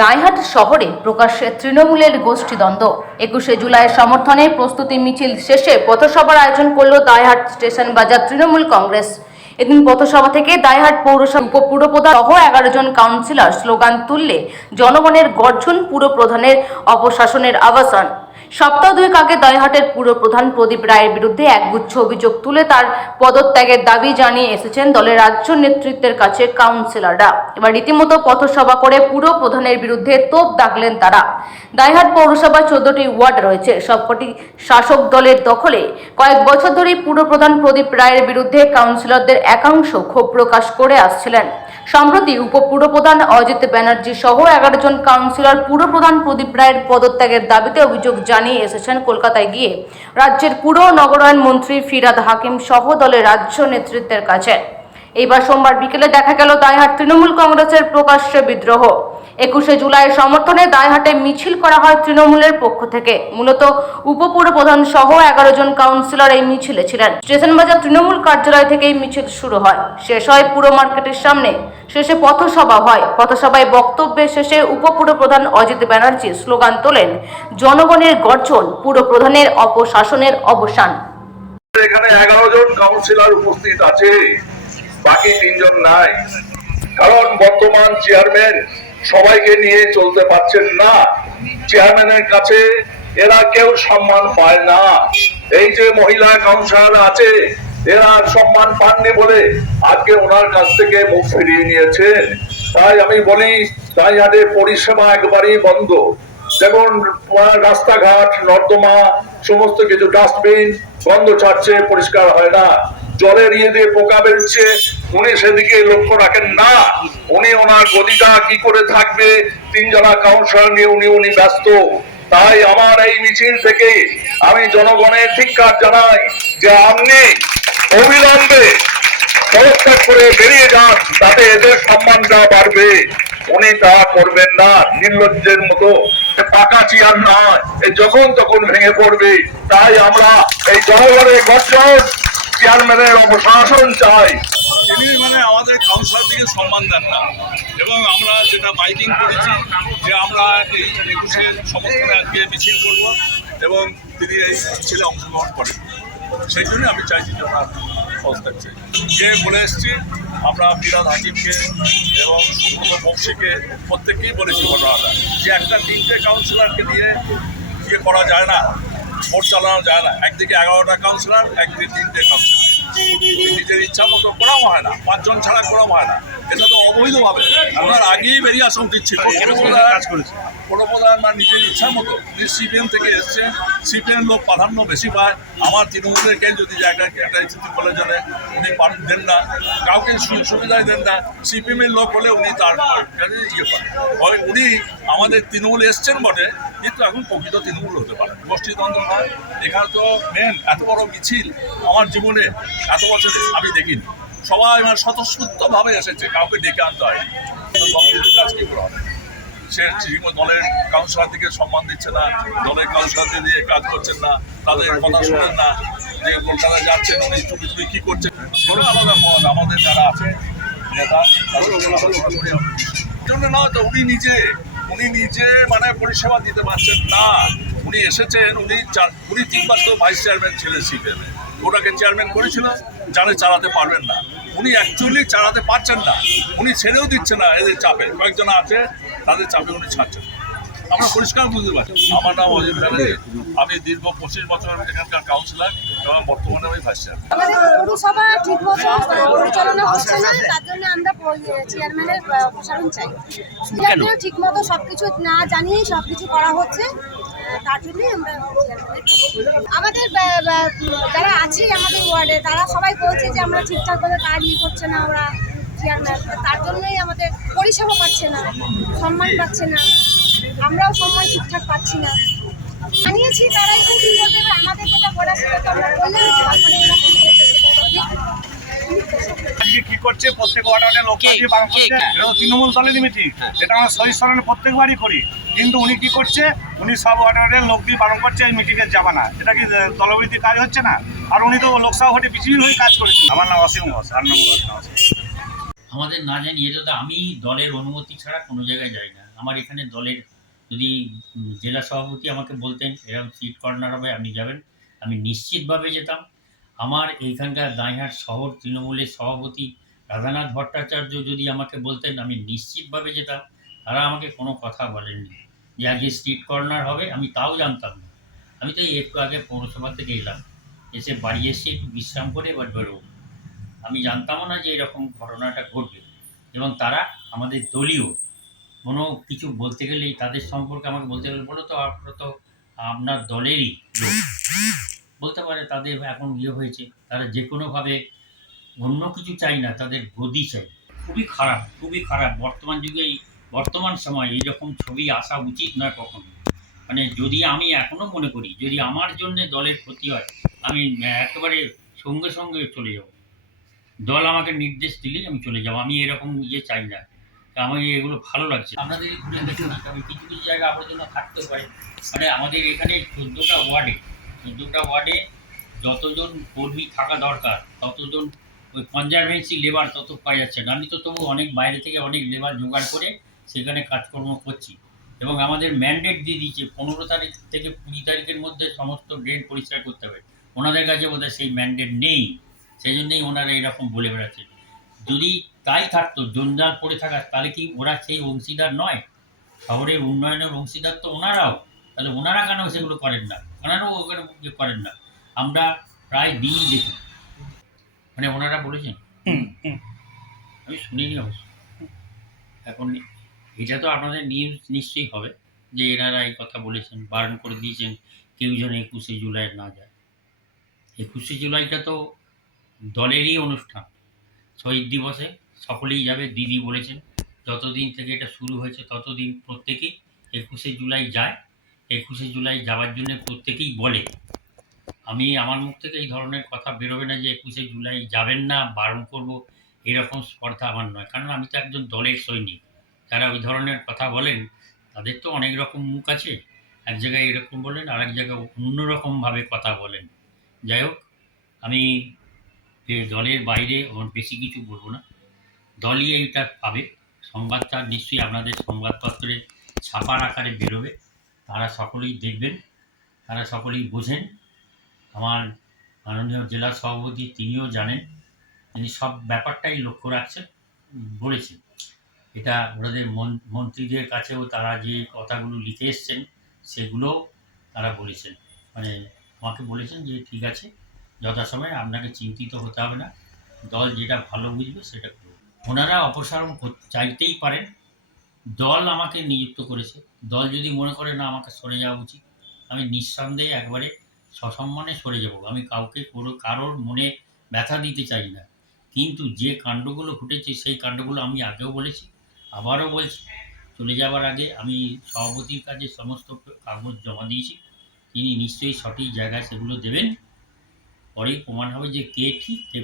দাইহাট শহরে প্রকাশ্যে তৃণমূলের গোষ্ঠীদ্বন্দ্ব। 21শে জুলাইয়ের সমর্থনে প্রস্তুতি মিছিল শেষে পথসভার আয়োজন করল দাইহাট স্টেশন বাজার তৃণমূল কংগ্রেস। এদিন পথসভা থেকে দাইহাট পৌরসভা উপপুরপ্রধান সহ 11 জন কাউন্সিলর স্লোগান তুললে জনগণের গর্জন, পুরপ্রধানের অপশাসনের অবসান। সপ্তাহ দুয়েক আগে দাইহাটের পুরপ্রধান প্রদীপ রায়ের বিরুদ্ধে একগুচ্ছ অভিযোগ তুলে তার পদত্যাগের দাবি জানিয়ে এসেছেন দলের রাজ্য নেতৃত্বের কাছে কাউন্সিলররা। এবার রীতিমতো পথসভা করে পুরপ্রধানের বিরুদ্ধে তোপ দাগলেন তারা। দাইহাট পৌরসভায় 14টি ওয়ার্ড রয়েছে, সবকটি শাসক দলের দখলে। কয়েক বছর ধরেই পুরপ্রধান প্রদীপ রায়ের বিরুদ্ধে কাউন্সিলরদের একাংশ ক্ষোভ প্রকাশ করে আসছিলেন। সম্প্রতি উপপুরপ্রধান অজিত ব্যানার্জি সহ 11 জন কাউন্সিলর পুরপ্রধান প্রদীপ রায়ের পদত্যাগের দাবিতে অভিযোগ জানিয়ে এসেছেন কলকাতায় গিয়ে রাজ্যের পুর ও নগরায়ণ মন্ত্রী ফিরহাদ হাকিম সহ দলের রাজ্য নেতৃত্বের কাছে। এইবার সোমবার বিকেলে দেখা গেল দাইহাট তৃণমূল কংগ্রেসের প্রকাশ্য বিদ্রোহ। 21শে জুলাইয়ের সমর্থনে দাইহাটে মিছিল করা হয় তৃণমূলের পক্ষ থেকে। মূলত উপপুরপ্রধান সহ 11 জন কাউন্সিলর এই মিছিলে ছিলেন। স্টেশন বাজার তৃণমূল কার্যালয় থেকে এই মিছিল শুরু হয়, শেষ হয় পুরো মার্কেটের সামনে। শেষে পথসভা হয়। পথসভায় বক্তব্যের শেষে উপপুরপ্রধান অজিত ব্যানার্জি স্লোগান তোলেন, জনগণের গর্জন, পুরপ্রধানের অপশাসনের অবসান। এখানে 11 জন কাউন্সিলর উপস্থিত আছে, বাকি 3 জন নাই। কারণ বর্তমান চেয়ারম্যান সবাইকে নিয়ে চলতে পারছেন না। চেয়ারম্যানের কাছে এরা কেউ সম্মান পায় না। এই যে মহিলা কাউন্সিলর আছে, এরা সম্মান পাননি বলে আজকে ওনার কাছ থেকে মুখ ফিরিয়ে নিয়েছেন। তাই আমি বলি, দাইহাটে পরিষেবা একবারই বন্ধ। যেমন রাস্তাঘাট, নর্দমা, সমস্ত কিছু ডাস্টবিন বন্ধ ছাড়ছে, পরিষ্কার হয় না। জলের ইয়ে দিয়ে পোকা বেরোচ্ছে, উনি সেদিকে লক্ষ্য রাখেন না। উনি ওনার গদিটা কি করে থাকবে, 3 জনা কাউন্সিলর নিয়ে উনি ব্যস্ত। তাই আমার এই মিছিল থেকে আমি জনগণের ধিক্কার জানাই যে আপনি অবিলম্বে পদত্যাগ করে বেরিয়ে যান, তাতে এদের সম্মানটা বাড়বে। উনি তা করবেন না, নির্লজ্জের মতো পাকা চেয়ার নয়, যখন তখন ভেঙে পড়বে। তাই আমরা এই জনগণের গর্জন, চেয়ারম্যানের অপশাসন চাই। তিনি আমাদের কাউন্সিলরদিকে সম্মান দেন না, এবং আমরা যেটা মাইকিং করেছি যে আমরা এই 21শে সমর্থনে আজকে মিছিল করব এবং তিনি এই মিছিলে অংশগ্রহণ করেন। সেই জন্য আমি চাইছি যে ওনার পদত্যাগ চাই। যে বলে এসেছি, আমরা ফিরহাদ হাকিমকে এবং সুব্রত বক্সিকে প্রত্যেককেই বলেছি ঘটনাটা, যে একটা 3টে কাউন্সিলরকে নিয়ে ইয়ে করা যায় না, ভোট চালানো যায় না। একদিকে 11টা কাউন্সিলর, একদিকে 3টে কাউন্সিলর। নিজের ইচ্ছা মতো করাও হয় না, 5 জন ছাড়া করাও হয় না। এটা তো অবৈধভাবে। ওনার আগেই বেরিয়ে আসা উচিত ছিল। পুরপ্রধান নিজের ইচ্ছা মতো, উনি সিপিএম থেকে এসছেন, সিপিএম লোক প্রাধান্য বেশি পায়। আমার তৃণমূলের কেউ যদি জায়গায় একটা স্থিতি বলে যাবে, উনি দেন না, কাউকে সুবিধায় দেন না। সিপিএমের লোক হলে উনি তার ইয়ে করেন। উনি আমাদের তৃণমূল এসছেন বটে, কিন্তু এখন প্রকৃত তৃণমূল হতে পারে। গোষ্ঠীদ্বন্দ্ব নয়। এখানে তো মেন এত বড় মিছিল আমার জীবনে এত বছরে আমি দেখিনি। সবাই স্বতঃস্ফূর্তভাবে এসেছে, কাউকে ডেকে আনতে হয়। কাজ কি করা হবে? সে দলের কাউন্সিলরদিকে সম্মান দিচ্ছে না, দলের কাউন্সিলরদের দিয়ে কাজ করছেন না, তাদের কথা শোনেন না। যে কলকাতায় যাচ্ছেন, উনি চুপি চুপি কি করছেন, সেটা আলাদা মত। আমাদের যারা আছে নেতা, জন্য নয় তো, উনি নিজে পরিষেবা দিতে পারছেন না। উনি এসেছেন, উনি 3 বার তো ভাইস চেয়ারম্যান ছিলেন সিপিএম, ওটাকে চেয়ারম্যান করেছিল, জানে চালাতে পারবেন না। উনি অ্যাকচুয়ালি চালাতে পারছেন না, উনি ছেড়েও দিচ্ছে না। এদের চাপে কয়েকজন আছে, তাদের চাপে উনি ছাড়ছেন। আমরা পরিষ্কার বুঝতে পারছি। আমার নাম অজিত ব্যানার্জি, আমি দীর্ঘ 25 বছর এখানকার কাউন্সিলর এবং বর্তমানে আমি ভাইস চেয়ারম্যান। আমাদের পৌরসভা ঠিকমতো পরিচালনা হচ্ছে না, তার জন্য আমরা চেয়ারম্যানের অপসারণ চাই। ঠিকমতো সবকিছু না জানিয়েই সবকিছু করা হচ্ছে, তার জন্যই আমরা আমাদের যারা আছে আমাদের ওয়ার্ডে, তারা সবাই বলছে যে আমরা ঠিকঠাকভাবে কাজ করছে না ওরা চেয়ারম্যান, তার জন্যই আমাদের পরিষেবা পাচ্ছে না, সম্মান পাচ্ছে না, আমরাও সম্মান ঠিকঠাক পাচ্ছি না। জানিয়েছি, তারাই খুব বলতে হবে। আমাদের যেটা বলা সেটা তো আমরা বললাম, কি করছে প্রত্যেক ওয়ার্ডে লোক দিয়ে বারণ করছে। এটা তো তৃণমূল দলেরই মিটিং, এটা আমরা সহিষ্ণুভাবে প্রত্যেকবারই করি। কিন্তু উনি কি করছে, উনি সব ওয়ার্ডে লোক দিয়ে বারণ করছে এই মিটিংয়ে যাবে না। এটা কি দলবৃত্তি কাজ হচ্ছে না? আর উনি তো লোকসভা ভোটে বিজেপির হয়ে কাজ করেছেন। আমার নাম অসীম ঘোষ, 8 নম্বর। আমাদের না জানি, এটা তো আমি দলের অনুমতি ছাড়া কোনো জায়গায় যাই না। আমার এখানে দলের যদি জেলা সভাপতি আমাকে বলতেন এরকম সিট কর্নার হবে আপনি যাবেন, আমি নিশ্চিতভাবে যেতাম। আমার এইখানকার দাঁইহাট শহর তৃণমূলের সভাপতি রাধানাথ ভট্টাচার্য যদি আমাকে বলতেন আমি নিশ্চিতভাবে যেতাম। তারা আমাকে কোনো কথা বলেননি যে আজকে স্ট্রিট কর্নার হবে, আমি তাও জানতাম না। আমি তো এই একটু আগে পৌরসভা থেকে এলাম, এসে বাড়ি এসে একটু বিশ্রাম করে এবার বেরোবো। আমি জানতামও না যে এরকম ঘটনাটা ঘটবে। এবং তারা আমাদের দলীয় কোনো কিছু বলতে গেলেই তাদের সম্পর্কে আমাকে বলতে গেলে বলো তো আপনারা তো আপনার দলেরই লোক বলতে পারে। তাদের এখন হয়েছে, তারা যে কোনোভাবে অন্য কিছু চাই না, তাদের গদি চাই। খুবই খারাপ, খুবই খারাপ। বর্তমান যুগে বর্তমান সময়ে এইরকম ছবি আসা উচিত নয় কখনো। মানে যদি আমি এখনো মনে করি যদি আমার জন্য দলের ক্ষতি হয় আমি একেবারে সঙ্গে সঙ্গে চলে যাব। দল আমাকে নির্দেশ দিলেই আমি চলে যাব। আমি এরকম চাই না। আমার এগুলো ভালো লাগছে। আপনাদের ঘুরে দেখুন, তবে কিছু কিছু জায়গা আবর্জনা থাকতে পারে। মানে আমাদের এখানে 14টা ওয়ার্ডে যতজন কর্মী থাকা দরকার ততজন ওই কনজারভেন্সি লেবার তত পাওয়া যাচ্ছে না। আমি তো তবু অনেক বাইরে থেকে অনেক লেবার জোগাড় করে সেখানে কাজকর্ম করছি। এবং আমাদের ম্যান্ডেট দিয়ে দিয়েছে 15 তারিখ থেকে 20 তারিখের মধ্যে সমস্ত ড্রেন পরিষ্কার করতে হবে। ওনাদের কাছে বোধহয় সেই ম্যান্ডেট নেই, সেই জন্যই ওনারা এরকম বলে বেড়াচ্ছে। যদি তাই থাকতো জঞ্জাল পড়ে থাকা, তাহলে কি ওরা সেই অংশীদার নয়? শহরের উন্নয়নের অংশীদার তো ওনারাও। তাহলে ওনারা কেন সেগুলো করেন না? ওনারাও ওখানে করেন না। আমরা প্রায় দিনই দেখি, মানে ওনারা বলেছেন, আমি শুনিনি অবশ্য। এখন এটা তো আপনাদের নিউজ নিশ্চয়ই হবে যে এনারা এই কথা বলেছেন, বারণ করে দিয়েছেন কেউ যেন 21শে জুলাই না যায়। 21শে জুলাইটা তো দলেরই অনুষ্ঠান। শহীদ দিবসে সকলেই যাবে, দিদি বলেছেন। যতদিন থেকে এটা শুরু হয়েছে ততদিন প্রত্যেকেই 21শে জুলাই যায়। 21শে জুলাই যাওয়ার জন্য প্রত্যেকেই বলে। আমি আমার মুখ থেকে এই ধরনের কথা বেরোবে না যে 21শে জুলাই যাবেন না, বারণ করব, এরকম স্পর্ধা আমার নয়। কারণ আমি তো একজন দলের সৈনিক। যারা ওই ধরনের কথা বলেন তাদের তো অনেক রকম মুখ আছে। এক জায়গায় এরকম বলেন, আরেক জায়গায় অন্যরকমভাবে কথা বলেন। যাই হোক, আমি দলের বাইরে বেশি কিছু বলবো না। দলই এইটা পাবে। সংবাদটা নিশ্চয়ই আপনাদের সংবাদপত্রে ছাপার আকারে বেরোবে। তারা সকলেই দেখবেন, তারা সকলেই বোঝেন। আমার মাননীয় জেলা সভাপতি তিনিও জানেন, তিনি সব ব্যাপারটাই লক্ষ্য রাখছেন, বলেছেন। এটা ওনাদের মন্ত্রীদের কাছেও তারা যে কথাগুলো লিখে এসছেন সেগুলোও তারা বলেছেন। মানে আমাকে বলেছেন যে ঠিক আছে, যথাসময়ে আপনাকে চিন্তিত হতে হবে না, দল যেটা ভালো বুঝবে সেটা করবে। ওনারা অপসারণ চাইতেই পারেন। দল আমাকে নিযুক্ত করেছে। দল যদি মনে করে না আমাকে সরে যাওয়া উচিত, আমি নিঃসন্দেহে একবারে সসম্মানে সরে যাব। আমি কাউকে কারোর মনে ব্যথা দিতে চাই না। কিন্তু যে কাণ্ডগুলো ঘটেছে সেই কাণ্ডগুলো আমি আগেও বলেছি, আবারও বলছি। চলে যাওয়ার আগে আমি সভাপতির কাছে সমস্ত কাগজ জমা দিয়েছি। তিনি নিশ্চয়ই সঠিক জায়গায় সেগুলো দেবেন। পরেই প্রমাণ হবে যে কে ঠিক কে